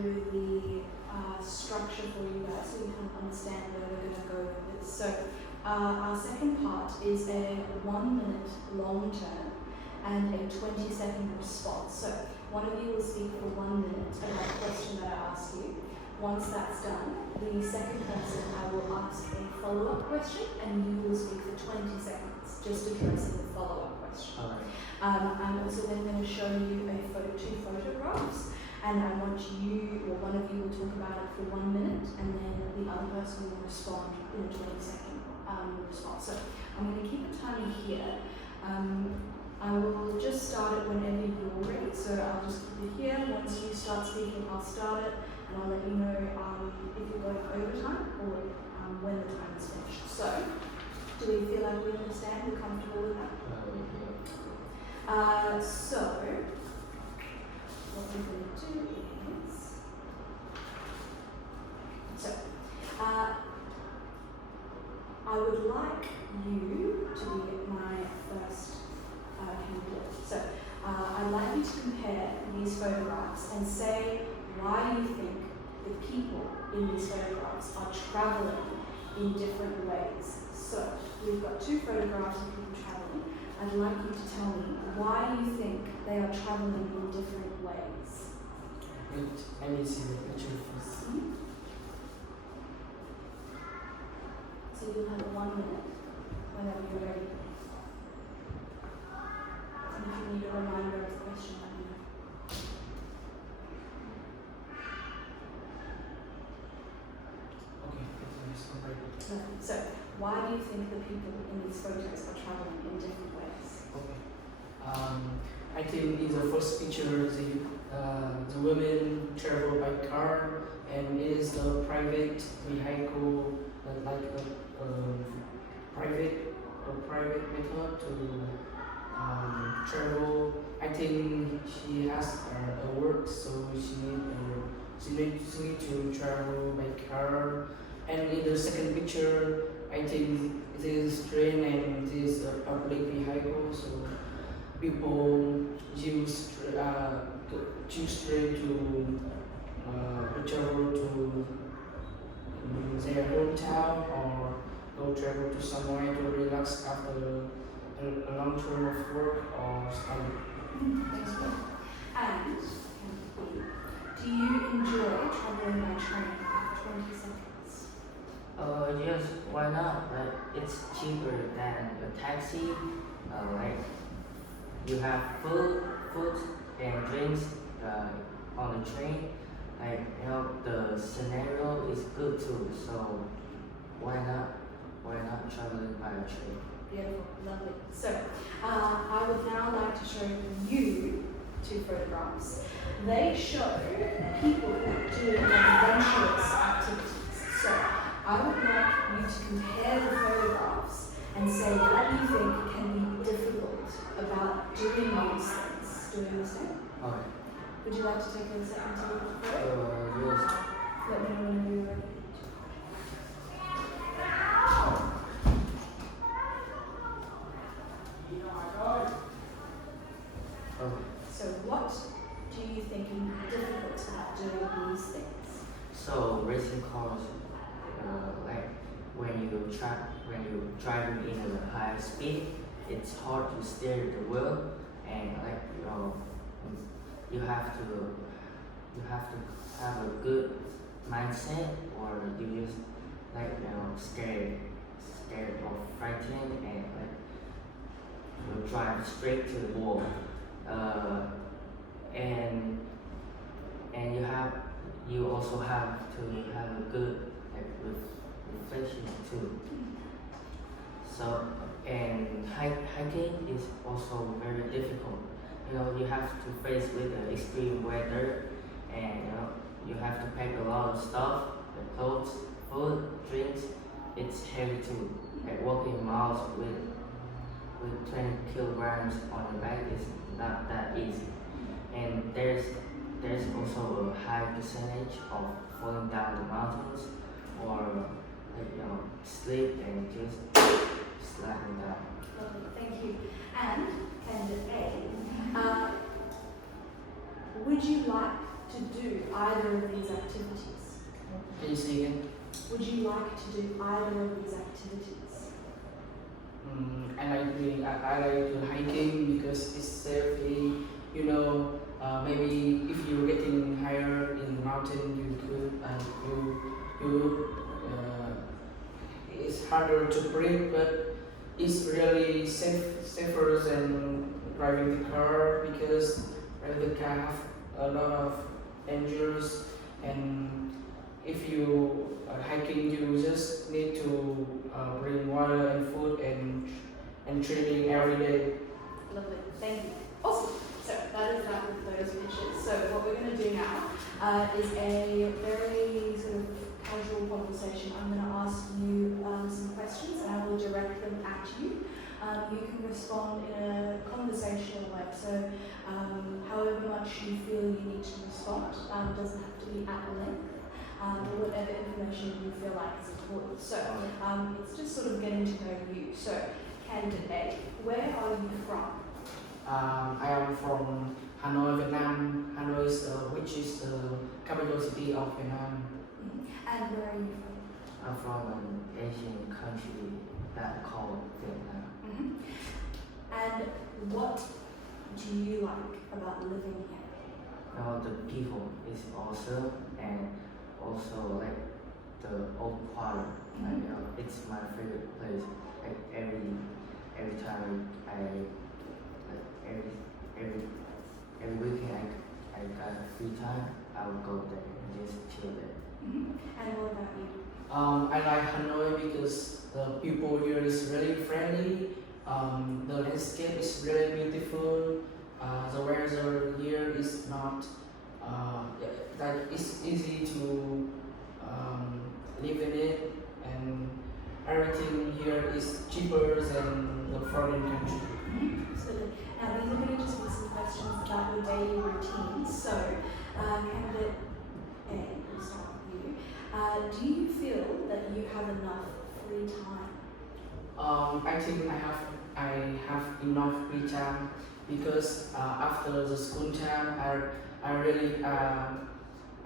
through the structure for you guys so you can understand where we're going to go with this. So our second part is a 1 minute long term and a 20-second response. So one of you will speak for 1 minute about the question that I ask you. Once that's done, the second person I will ask a follow-up question and you will speak for 20 seconds, just addressing the follow-up question. Alright. I'm also then going to show you two photographs, and I want you, or one of you will talk about it for 1 minute, and then the other person will respond in a 20-second response. So I'm going to keep a timer here. I will just start it whenever you're ready, so I'll just keep it here. Once you start speaking, I'll start it, and I'll let you know if you're going over time or when the time is finished. So, do we feel like we understand? We're comfortable with that? So, what we're going to do is, I would like you to be my first candidate. So, I'd like you to compare these photographs and say why you think the people in these photographs are traveling in different ways. So, we've got two photographs of people traveling. I'd like you to tell me why you think they are traveling in different ways. Wait, I need to see the picture first. So you'll have 1 minute whenever you're ready. And if you need a reminder of the question, let me know. Okay, So, why do you think the people in these photos are traveling in different ways? okay. I think in the first picture, the women travel by car, and it is a private vehicle, like a private method to travel. I think she has a work, so she needs to travel by car. And in the second picture, I think it is train and it is a public vehicle, so people use choose train to travel to their hometown or go travel to somewhere to relax after a long term of work or study. Thanks, Paul. And do you enjoy traveling by train for 20 seconds? Yes, why not? Like, it's cheaper than a taxi. Like, you have food and drinks on the train. Like, the scenario is good too. So why not traveling by a train? Beautiful, lovely. So, I would now like to show you two photographs. They show people doing adventurous activities. So, I would like you to compare the photographs and say what you think can be difficult about doing these things. Do you understand? Okay. Would you like to take a second to look at it? Yes. Let me know whenever you're ready. So what do you think is difficult about doing these things? So racing cars, like when you driving in a high speed, it's hard to steer the wheel, and like you have to have a good mindset, or you just scared or frightened, and like you drive straight to the wall. And you also have to have a good reflection too. So, and hiking is also very difficult. You have to face with the extreme weather, and you have to pack a lot of stuff, the clothes, food, drinks. It's heavy too. Like walking miles with 20 kilograms on your back is not that easy. And there's also a high percentage of falling down the mountains, or slip and just sliding down. Lovely, thank you. And candidate A, would you like to do either of these activities? Can you say again? Would you like to do either of these activities? I like the hiking because it's safe. You know, maybe if you're getting higher in the mountain, you could it's harder to breathe, but it's really safer than driving the car because driving the car have a lot of dangers, and if you are hiking, you just need to bring water and food and training every day. Lovely, thank you. Awesome. So that is that with those pictures. So what we're going to do now is a very sort of casual conversation. I'm going to ask you some questions and I will direct them at you. You can respond in a conversational way. So however much you feel you need to respond, doesn't have to be at length. Or whatever information you feel like is important. So it's just sort of getting to know you. So candidate A, where are you from? I am from Hanoi, Vietnam. Hanoi which is the capital city of Vietnam. And where are you from? I'm from an Asian country that called Vietnam. And what do you like about living here? Now the people is awesome, and also like the old quarter. Like, it's my favorite place. Like every time every weekend I got free time, I would go there and just chill there. And what about you? I like Hanoi because the people here is really friendly. The landscape is really beautiful. The weather here is not like it's easy to live in it, and everything here is cheaper than the foreign country. Absolutely. Now these are going to just be some questions about your daily routine. So, candidate A, we'll start with you. Do you feel that you have enough free time? I think I have enough free time because after the school time,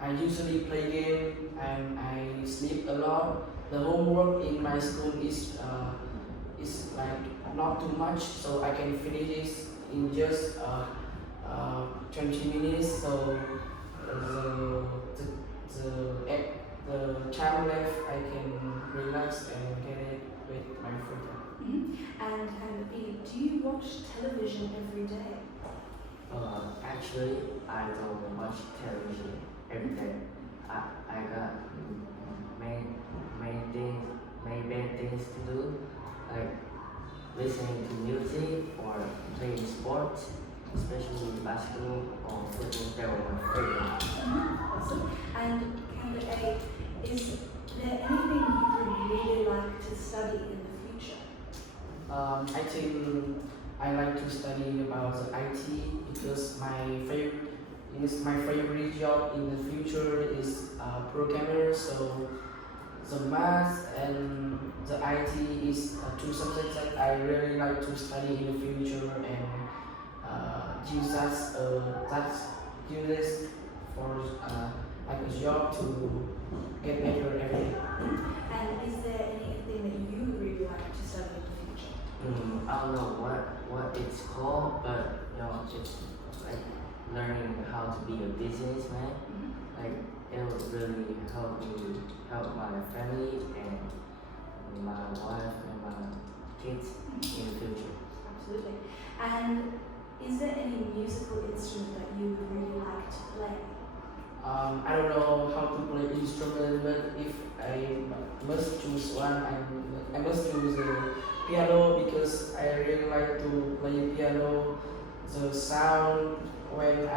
I usually play game and I sleep a lot. The homework in my school is like not too much, so I can finish it in just 20 minutes. So the time left, I can relax and get it with my free time. And candidate B, do you watch television every day? Actually, I don't watch television every day. I got many bad things to do, like listening to music or playing sports, especially basketball or football. That were my favorite. Awesome. And candidate A, is there anything you would really like to study in the future? I think I like to study about the IT because my favorite job in the future is programmer. So the math and the IT is two subjects that I really like to study in the future and use this for like a job to get better every day. And is there anything that you would really like to study in the future? I don't know what it's called, but it's like learning how to be a businessman. Like it would really help my family and my wife and my kids in the future. Absolutely. And is there any musical instrument that you would really like to play? I don't know how to play instrument, but if I must choose one, I must choose the piano because I really like to play piano. The sound when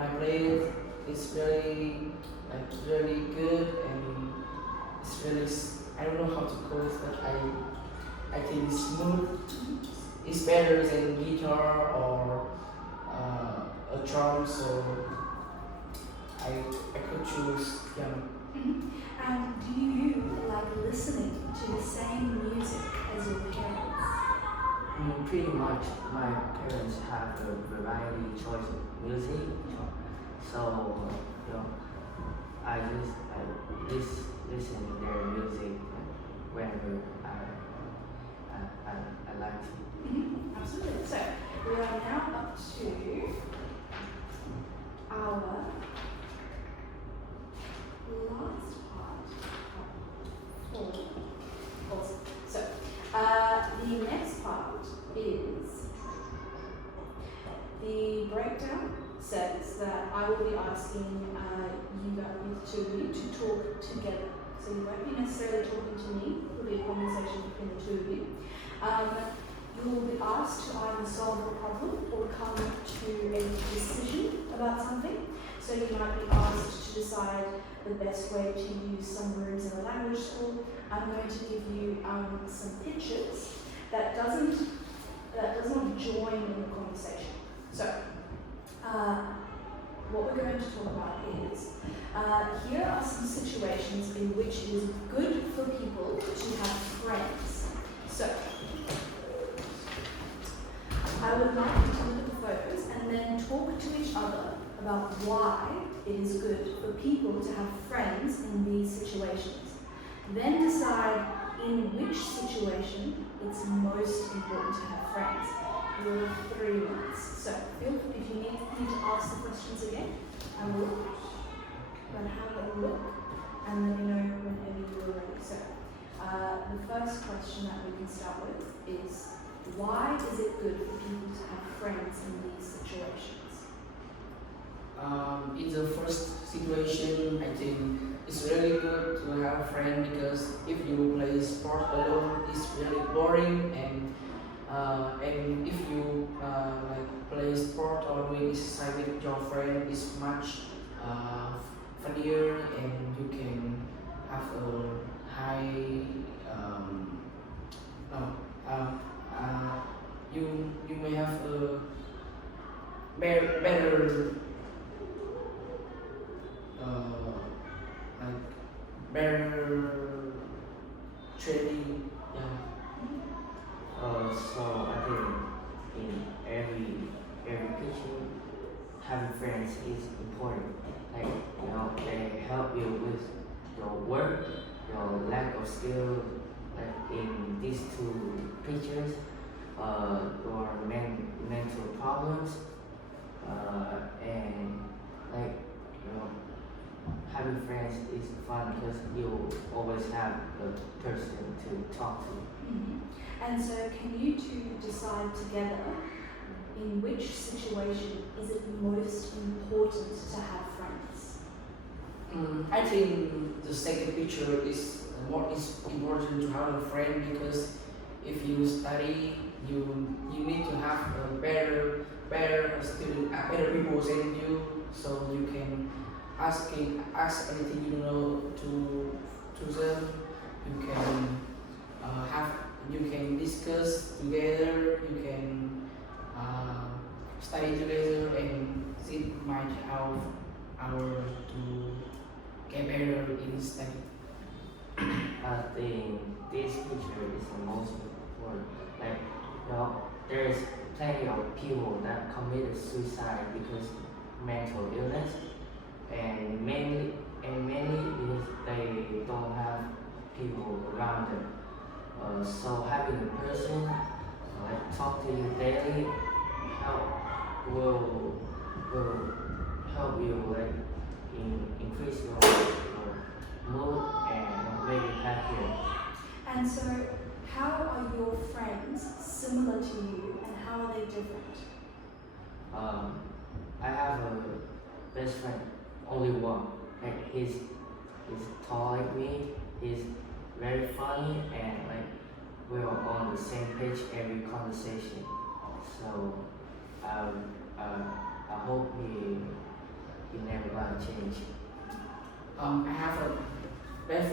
I play it, it's really good, and it's really I don't know how to call it, but I think it's smooth. It's better than guitar or a drum, so I could choose piano. And do you like listening to the same music as your parents? Pretty much, my parents have a variety choice of music, So you know, I listen their music whenever I like to. Absolutely. So we are now up to our last part. Four. Awesome. So the next part is the breakdown. Says that I will be asking you guys to talk together. So you won't be necessarily talking to me. It'll be a conversation between the two of you. You will be asked to either solve a problem or come to a decision about something. So you might be asked to decide the best way to use some rooms in a language school. I'm going to give you some pictures that does not join in the conversation. So what we're going to talk about is here are some situations in which it is good for people to have friends. So I would like you to look at the photos and then talk to each other about why it is good for people to have friends in these situations. Then decide in which situation it's most important to have friends. You have 3 minutes. So feel free if you need to ask the questions again, I will. But have a look and let me know whenever you're ready. So the first question that we can start with is, why is it good for people to have friends in these situations? In the first situation, I think it's really good to have a friend because if you play sport alone, it's really boring, and if you like play sport or doing exercise with your friend, it's much funnier, and you can have a high you may have a better like better training. So I think in every picture, having friends is important. Like they help you with your work, your lack of skill. Like in these 2 pictures, your mental problems, and like having friends is fun because you always have a person to talk to. And so can you two decide together in which situation is it most important to have friends? I think the second picture is more is important to have a friend, because if you study, you need to have a better student, better people than you, so you can ask anything you know to them. You can you can discuss together. You can study together, and it might help our to get better in study. I think this picture is the most important. Like there is plenty of people that committed suicide because mental illness, and mainly because they don't have people around them. So having a person like talk to you daily will help you like increase your mood and make you happier. And so how are your friends similar to you and how are they different? I have a best friend, only one. Like he's tall like me. He's very funny, and like we're on the same page every conversation. So I hope he never gonna change. I have a best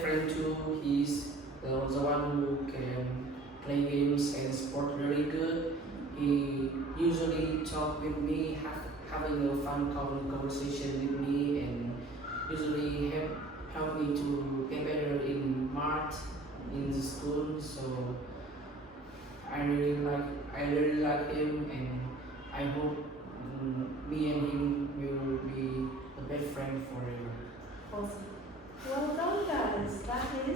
friend too. He's the one who can play games and sport really good. He usually talk with me, having a fun conversation with me, and usually help me to get better in math in the school. So I really like him, and I hope me and him will be Awesome. Well done, guys. That is